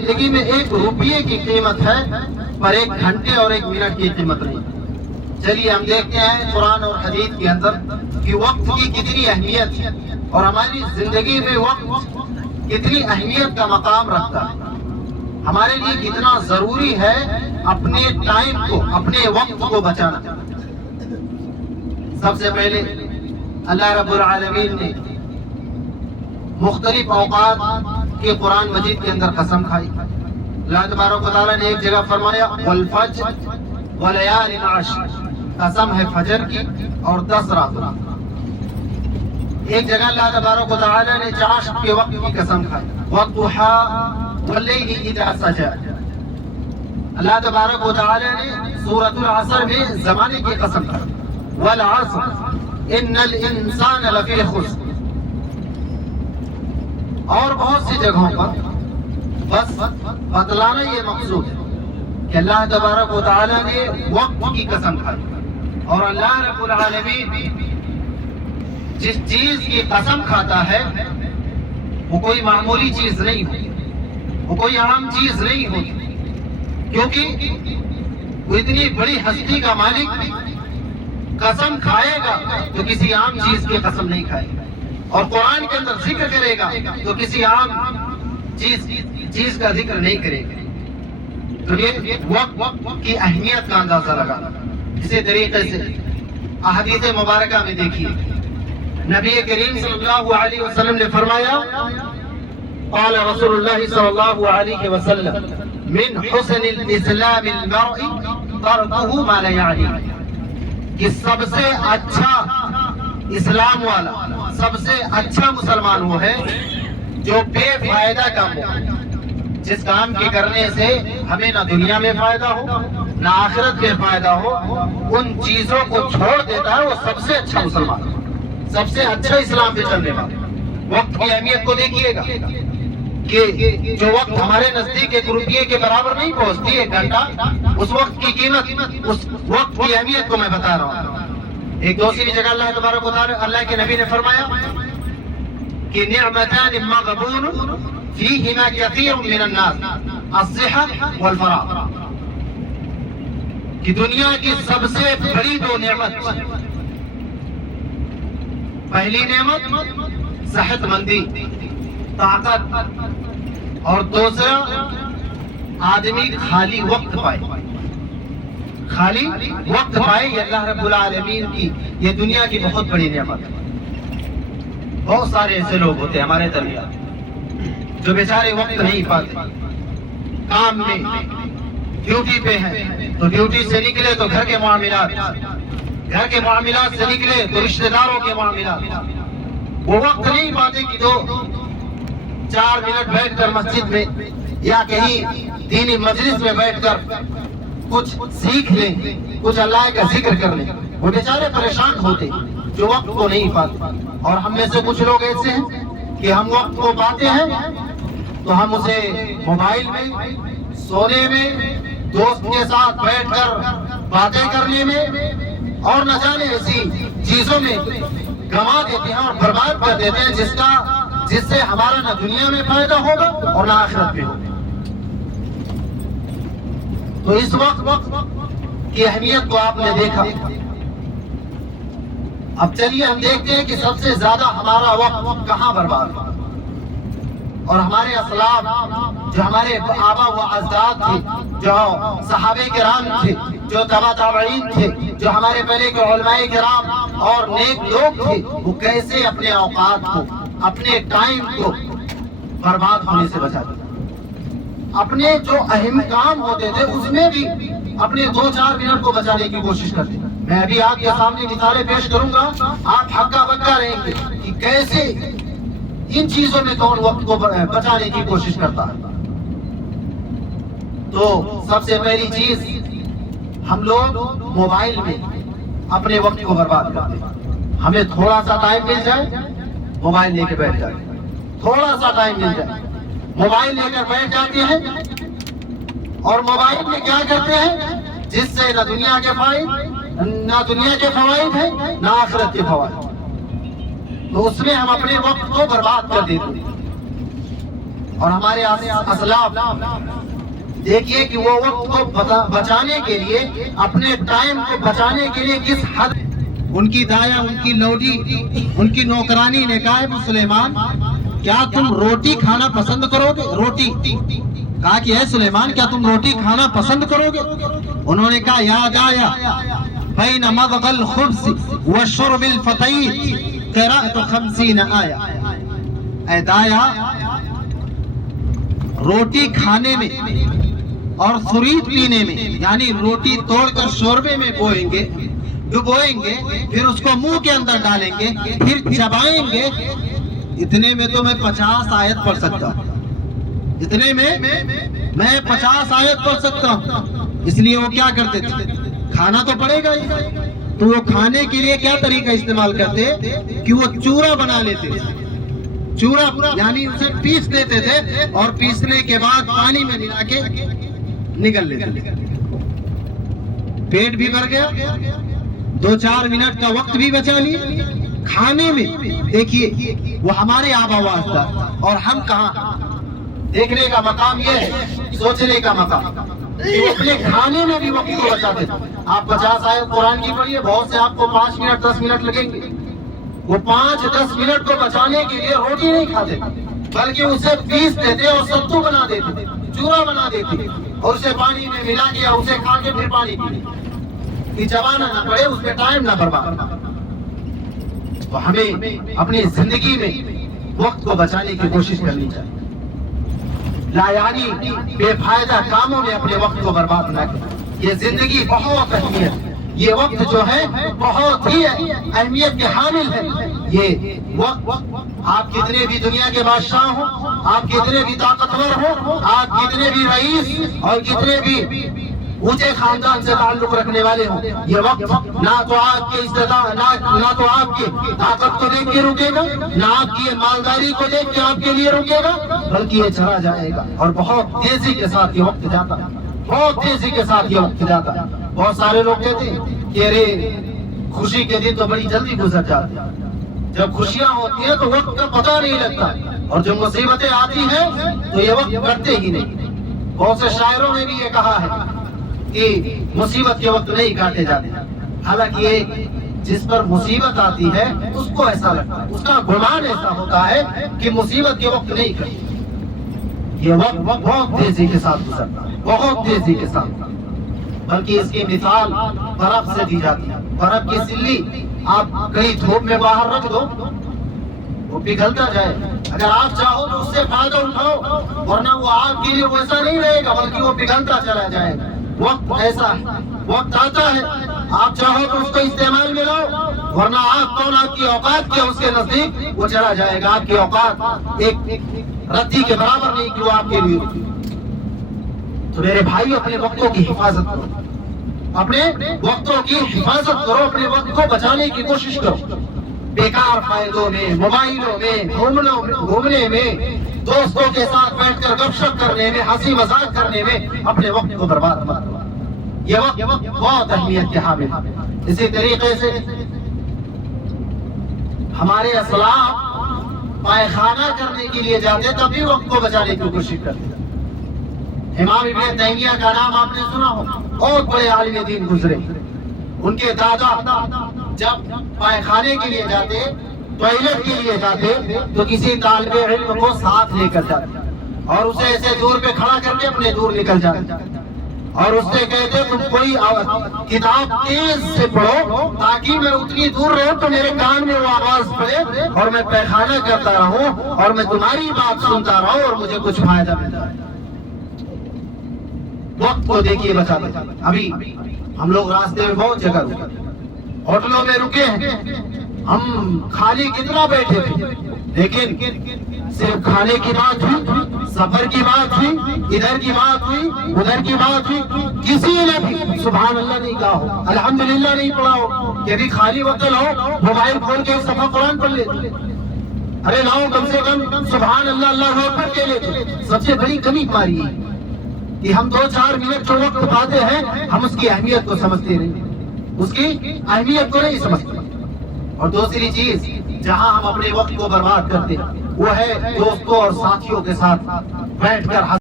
زندگی میں 1 روپیے کی قیمت ہے پر 1 گھنٹے اور 1 منٹ کی قیمت نہیں۔ چلیے ہم دیکھتے ہیں قرآن اور حدیث کے اندر کہ وقت کی کتنی اہمیت ہے اور ہماری زندگی میں وقت کتنی اہمیت کا مقام رکھتا ہے، ہمارے لیے کتنا ضروری ہے اپنے ٹائم کو، اپنے وقت کو بچانا۔ سب سے پہلے اللہ رب العالمین نے مختلف اوقات کے قرآن مجید کے اندر قسم کھائی۔ اللہ تبارک و تعالیٰ نے ایک جگہ فرمایا والفجر ولیال عشر، قسم ہے فجر کی اور 10 راتوں۔ ایک جگہ اللہ تبارک و تعالیٰ نے چاشت کے وقت کی قسم کھائی والضحیٰ واللیل اذا سجى۔ اللہ تبارک و تعالیٰ نے سورۃ العصر میں زمانے کی قسم کھائی والعصر ان الانسان لفی خسر۔ اور بہت سی جگہوں پر بس بتلانا یہ مقصود ہے کہ اللہ تبارک و تعالیٰ نے وقت کی قسم کھائی، اور اللہ رب العالمین جس چیز کی قسم کھاتا ہے وہ کوئی معمولی چیز نہیں ہوتی، وہ کوئی عام چیز نہیں ہوتی، کیونکہ وہ اتنی بڑی ہستی کا مالک قسم کھائے گا تو کسی عام چیز کی قسم نہیں کھائے گا، اور قرآن کے اندر ذکر کرے گا تو کسی عام چیز کا ذکر نہیں کرے گا۔ تو یہ وقت کی اہمیت کا اندازہ لگا۔ اسی طریقے سے احادیث مبارکہ میں دیکھیے نبی کریم صلی اللہ علیہ وسلم نے فرمایا قال رسول اللہ صلی اللہ علیہ وسلم من حسن الاسلام المرء ترکہ ما لا یعنی، کہ سب سے اچھا اسلام والا، سب سے اچھا مسلمان وہ ہے جو بے فائدہ کام ہو، جس کام کے کرنے سے ہمیں نہ دنیا میں فائدہ ہو نہ آخرت میں فائدہ ہو، ان چیزوں کو چھوڑ دیتا ہے، وہ سب سے اچھا مسلمان، سب سے اچھا اسلام پہ چلنے والا۔ وقت کی اہمیت کو دیکھیے گا کہ جو وقت ہمارے نزدیک 1 روپیے کے برابر نہیں پہنچتی، 1 گھنٹہ، اس وقت کی قیمت، اس وقت کی اہمیت کو میں بتا رہا ہوں۔ ایک دوسری جگہ اللہ تبارک و تعالی، اللہ کے نبی نے فرمایا کہ نعمتان مغبون فیہما کثیر من الناس الصحة والفراغ، کہ دنیا کی سب سے بڑی 2 نعمت، پہلی نعمت صحت مندی، طاقت، اور دوسرا آدمی خالی وقت پائے، خالی وقت پائے۔ یہ اللہ رب العالمین کی یہ دنیا کی بہت بڑی نعمت ہے۔ بہت سارے ایسے لوگ ہوتے ہیں ہمارے درمیان جو بیچارے وقت نہیں پاتے، کام میں ڈیوٹی پہ ہیں تو ڈیوٹی سے نکلے تو گھر کے معاملات، گھر کے معاملات سے نکلے تو رشتہ داروں کے معاملات، وہ وقت نہیں پاتے کہ 2-4 منٹ بیٹھ کر مسجد میں یا کہیں دینی مجلس میں بیٹھ کر کچھ سیکھ لیں، کچھ اللہ کا ذکر کر لیں۔ وہ بیچارے پریشان ہوتے جو وقت کو نہیں پاتے۔ اور ہم میں سے کچھ لوگ ایسے ہیں کہ ہم وقت کو پاتے ہیں تو ہم اسے موبائل میں، سونے میں، دوست کے ساتھ بیٹھ کر باتیں کرنے میں اور نہ جانے ایسی چیزوں میں گنوا دیتے ہیں اور برباد کر دیتے ہیں جس سے ہمارا نہ دنیا میں فائدہ ہوگا اور نہ آخرت میں ہوگا۔ تو اس وقت کی اہمیت کو آپ نے دیکھا۔ اب چلیے ہم دیکھتے ہیں کہ سب سے زیادہ ہمارا وقت کہاں برباد ہوا، اور ہمارے اسلاف جو ہمارے آبا و اجداد تھے، جو صحابہ کرام تھے، جو تبع تابعین تھے، جو ہمارے پہلے کے علماء کرام اور نیک لوگ تھے، وہ کیسے اپنے اوقات کو، اپنے ٹائم کو برباد ہونے سے بچاتے، اپنے جو اہم کام ہوتے تھے اس میں بھی اپنے 2-4 منٹ کو بچانے کی کوشش کرتے۔ میں ابھی آپ کے سامنے مثالیں پیش کروں گا، آپ ہکا بکا رہیں گے کہ کیسے ان چیزوں میں کون وقت کو بچانے کی کوشش کرتا ہے۔ تو سب سے پہلی چیز، ہم لوگ موبائل میں اپنے وقت کو برباد کرتے ہیں۔ ہمیں تھوڑا سا ٹائم مل جائے موبائل لے کے بیٹھ جائے، تھوڑا سا ٹائم مل جائے موبائل لے کر بیٹھ جاتے ہیں، اور موبائل میں کیا کرتے ہیں جس سے نہ دنیا کے فوائد ہیں نہ آخرت کے فوائد، تو اس میں ہم اپنے وقت کو برباد کر دیتے ہیں۔ اور ہمارے اسلاف دیکھیے کہ وہ وقت کو بچانے کے لیے، اپنے ٹائم کو بچانے کے لیے کس حد ان کی دایا، ان کی لوڈی، ان کی نوکرانی نے کہا ابو سلیمان کیا تم روٹی کھانا پسند کرو گے؟ روٹی کہا کہ اے سلیمان کیا تم روٹی کھانا پسند کرو گے؟ انہوں نے کہا یا دایا بین مضغ الخبز وشرب الفطیر قرأت 50 آیا، اے دایا روٹی کھانے میں اور خرید پینے میں، یعنی روٹی توڑ کر شوربے میں ڈبوئیں گے، پھر اس کو منہ کے اندر ڈالیں گے، پھر چبائیں گے، اتنے میں تو میں 50 آیت پڑھ سکتا ہوں، اتنے میں میں 50 آیت پڑھ سکتا ہوں۔ اس لیے وہ کیا کرتے تھے؟ کھانا تو پڑے گا ہی، تو وہ کھانے کے لیے کیا طریقہ استعمال کرتے کہ وہ چورا بنا لیتے تھے، چورا یعنی اسے پیس لیتے تھے اور پیسنے کے بعد پانی میں ملا کے نگل لیتے تھے۔ پیٹ بھی بھر گیا، 2-4 منٹ کا وقت بھی بچا لیے کھانے میں۔ دیکھیے وہ ہمارے آبا و اجداد، اور ہم کہاں؟ دیکھنے کا مقام یہ ہے، سوچنے کا مقام، اپنے کھانے میں بھی وقت کو بچاتے تھے۔ آپ 50 آیت قرآن کی پڑھیے، بہت سے آپ کو 5 منٹ 10 منٹ لگیں گے، وہ 5-10 منٹ کو بچانے کے لیے روٹی نہیں کھاتے بلکہ اسے پیس دیتے اور ستو بنا دیتے، چورا بنا دیتے اور اسے پانی میں ملا کے اسے کھا کے پھر پانی پیتے کہ چبانا نہ پڑے، اس میں ٹائم نہ برباد۔ تو ہمیں اپنی زندگی میں وقت کو بچانے کی کوشش کرنی چاہیے، لا یعنی بے فائدہ کاموں میں اپنے وقت کو برباد نہ کریں۔ یہ زندگی بہت اہمیت ہے، یہ وقت جو ہے بہت ہی اہمیت کے حامل ہے۔ یہ وقت آپ کتنے بھی دنیا کے بادشاہ ہوں، آپ کتنے بھی طاقتور ہوں، آپ کتنے بھی رئیس اور کتنے بھی اونچے خاندان سے تعلق رکھنے والے ہوں، یہ وقت نہ تو آپ کے نہ تو آپ کی طاقت کو دیکھ کے رکے گا، نہ آپ کی مالداری کو دیکھ کے آپ کے لیے رکے گا، بلکہ یہ چلا جائے گا۔ اور بہت تیزی کے ساتھ یہ وقت جاتا ہے، بہت تیزی کے ساتھ یہ وقت جاتا ہے۔ بہت سارے لوگ کہتے ہیں کہ ارے خوشی کے دن تو بڑی جلدی گزر جاتے ہیں، جب خوشیاں ہوتی ہیں تو وقت کا پتہ نہیں لگتا، اور جب مصیبتیں آتی ہیں تو یہ وقت کٹتے ہی نہیں۔ بہت سے شاعروں نے بھی یہ کہا ہے کہ مصیبت کے وقت نہیں کاٹے جاتے، حالانکہ یہ جس پر مصیبت آتی ہے اس کو ایسا لگتا ہے، اس کا گمان ایسا ہوتا ہے کہ مصیبت کے وقت نہیں کٹے۔ یہ وقت بہت تیزی کے ساتھ گزرتا ہے، بہت تیزی کے ساتھ، بلکہ اس کی مثال برف سے دی جاتی ہے۔ برف کی سلی آپ کہیں دھوپ میں باہر رکھ دو، وہ پگھلتا جائے، اگر آپ چاہو تو اس سے فائدہ اٹھاؤ، ورنہ وہ آپ کے لیے ویسا نہیں رہے گا بلکہ وہ پگھلتا چلا جائے گا۔ وقت ایسا ہے، وقت آتا ہے، آپ چاہو تو اس کو استعمال میں لاؤ، ورنہ آپ کی اوقات کیا اس کے نزدیک وہ چلا جائے گا۔ آپ کی اوقات ایک رتی کے برابر نہیں کہ وہ آپ کے لیے۔ تو میرے بھائی اپنے وقتوں کی حفاظت کرو، اپنے وقتوں کی حفاظت کرو، اپنے وقت کو بچانے کی کوشش کرو۔ بیکار فائدوں میں، موبائلوں میں، گھومنے میں، دوستوں کے ساتھ بیٹھ کر گپ شپ کرنے میں، ہنسی مذاق کرنے میں اپنے وقت کو برباد مت کرو۔ یہ وقت بہت اہمیت کے حامل ہے۔ اسی طریقے سے ہمارے اسلاف پائخانہ کرنے کے لیے جاتے تب بھی وقت کو بچانے کی کوشش کرتے۔ امام ابن تیمیہ کا نام آپ نے سنا ہو، بہت بڑے عالم دین گزرے۔ ان کے دادا جب پائخانے کے لیے جاتے، ٹوائلٹ کے لیے جاتے، تو کسی طالب علم کو ساتھ لے کر جاتے اور اسے ایسے دور پہ کھڑا کر کے اپنے دور نکل جاتے اور اس سے کہتے تم کوئی کتاب تیز سے پڑھو تاکہ میں اتنی دور رہوں تو میرے کان میں وہ آواز پڑے اور میں پائخانہ کرتا رہوں اور میں تمہاری بات سنتا رہوں اور مجھے کچھ فائدہ ملتا ہے۔ وقت کو دیکھیے بچاتے۔ ابھی ہم لوگ راستے میں بہت جگہ رکے، ہوٹلوں میں رکے ہیں، ہم خالی کتنا بیٹھے تھے، لیکن صرف کھانے کی بات ہوئی، سفر کی بات ہوئی، ادھر کی بات ہوئی، ادھر کی بات ہوئی، کسی نے بھی سبحان اللہ نہیں کہا ہو، الحمدللہ نہیں پڑھا ہو، کہ بھی خالی وقت لاؤ موبائل کھول کے ایک صفحہ قرآن پڑھ لیتے۔ ارے لاؤ کم سے کم سبحان اللہ اللہ اکبر کے لیتے۔ سب سے بڑی کمی ہماری ہے کہ ہم 2-4 منٹ جو وقت پاتے ہیں ہم اس کی اہمیت کو سمجھتے نہیں، اس کی اہمیت کو نہیں سمجھتے۔ اور دوسری چیز جہاں ہم اپنے وقت کو برباد کرتے وہ ہے دوستوں اور ساتھیوں کے ساتھ بیٹھ کر